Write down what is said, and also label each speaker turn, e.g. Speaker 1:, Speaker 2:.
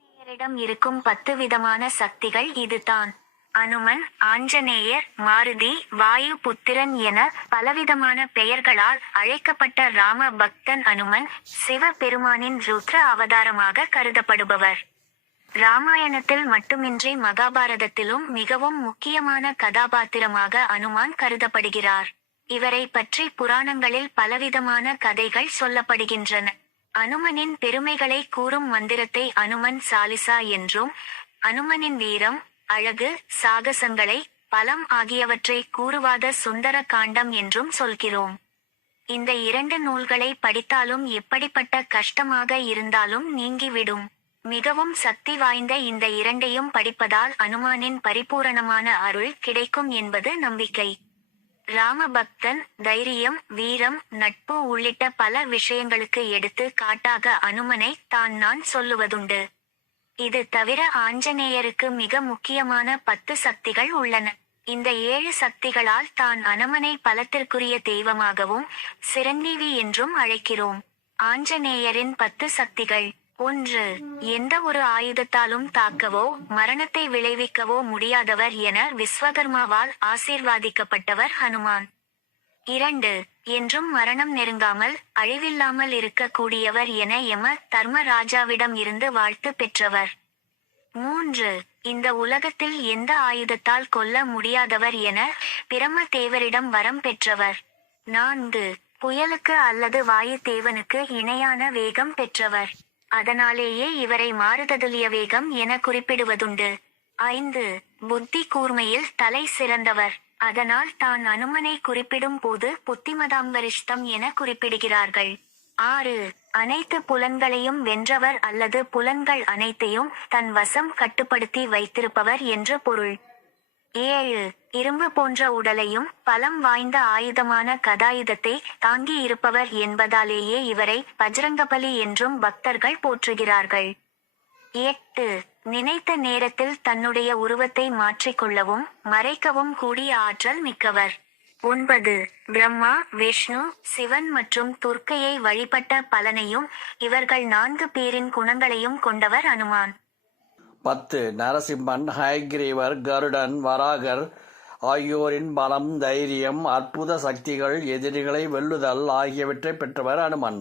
Speaker 1: ஆஞ்சநேயரிடம் இருக்கும் பத்து விதமான சக்திகள் இதுதான். அனுமன் ஆஞ்சநேயர் மாருதி வாயு புத்திரன் என பலவிதமான பெயர்களால் அழைக்கப்பட்ட ராம பக்தன் அனுமன் சிவபெருமானின் ருத்ர அவதாரமாக கருதப்படுபவர். ராமாயணத்தில் மட்டுமின்றி மகாபாரதத்திலும் மிகவும் முக்கியமான கதாபாத்திரமாக அனுமான் கருதப்படுகிறார். இவரை பற்றி புராணங்களில் பலவிதமான கதைகள் சொல்லப்படுகின்றன. அனுமனின் பெருமைகளை கூறும் மந்திரத்தை அனுமன் சாலிசா என்றும் அனுமனின் வீரம் அழகு சாகசங்களை பலம் ஆகியவற்றை கூறுவாத சுந்தர காண்டம் என்றும் சொல்கிறோம். இந்த இரண்டு நூல்களை படித்தாலும் எப்படிப்பட்ட கஷ்டமாக இருந்தாலும் நீங்கிவிடும். மிகவும் சக்தி வாய்ந்த இந்த இரண்டையும் படிப்பதால் அனுமானின் பரிபூரணமான அருள் கிடைக்கும் என்பது நம்பிக்கை. ராமபக்தன் தைரியம் வீரம் நட்பு உள்ளிட்ட பல விஷயங்களுக்கு எடுத்து காட்டாக அனுமனை தான் நான் சொல்லுவதுண்டு. இது தவிர ஆஞ்சநேயருக்கு மிக முக்கியமான பத்து சக்திகள் உள்ளன. இந்த ஏழு சக்திகளால் தான் அனுமனை பலத்திற்குரிய தெய்வமாகவும் சிரஞ்சீவி என்றும் அழைக்கிறோம். ஆஞ்சநேயரின் பத்து சக்திகள். ஒன்று எந்த ஒரு ஆயுதத்தாலும் தாக்கவோ மரணத்தை விளைவிக்கவோ முடியாதவர் என விஸ்வகர்மாவால் ஆசீர்வாதிக்கப்பட்டவர் ஹனுமான். இரண்டு என்றும் மரணம் நெருங்காமல் அழிவில்லாமல் இருக்கக்கூடியவர் என எம தர்மராஜாவிடம் இருந்து வாழ்த்து பெற்றவர். மூன்று இந்த உலகத்தில் எந்த ஆயுதத்தால் கொல்ல முடியாதவர் என பிரம தேவரிடம் வரம் பெற்றவர். நான்கு புயலுக்கு அல்லது வாயு தேவனுக்கு இணையான வேகம் பெற்றவர். அதனாலேயே இவரை மாறுததுலிய வேகம் என குறிப்பிடுவதுண்டு. ஐந்து. புத்தி கூர்மையில் தலை சிறந்தவர். அதனால் தான் அனுமனை குறிப்பிடும் போது புத்திமதாம்பரிஷ்டம் என குறிப்பிடுகிறார்கள். ஆறு. அனைத்து புலன்களையும் வென்றவர் அல்லது புலன்கள் அனைத்தையும் தன் வசம் கட்டுப்படுத்தி வைத்திருப்பவர் என்று பொருள். ஏழு. இரும்பு போன்ற உடலையும் பலம் வாய்ந்த ஆயுதமான கதாயுதத்தை தாங்கி இருப்பவர் என்பதாலேயே இவரை பஜ்ரங்கபலி என்றும் பக்தர்கள் போற்றுகிறார்கள். எட்டு. நினைத்த நேரத்தில் தன்னுடைய உருவத்தை மாற்றிக்கொள்ளவும் மறைக்கவும் கூடிய ஆற்றல் மிக்கவர். ஒன்பது. பிரம்மா விஷ்ணு சிவன் மற்றும் துர்க்கையை வழிபட்ட பலனையும் இவர்கள் நான்கு பேரின் குணங்களையும் கொண்டவர் அனுமான்.
Speaker 2: பத்து நரசிம்மன் ஹயக்ரீவர் கருடன் வராகர் ஆகியோரின் பலம் தைரியம் அற்புத சக்திகள் எதிரிகளை வெல்லுதல் ஆகியவற்றை பெற்றவர் அனுமன்.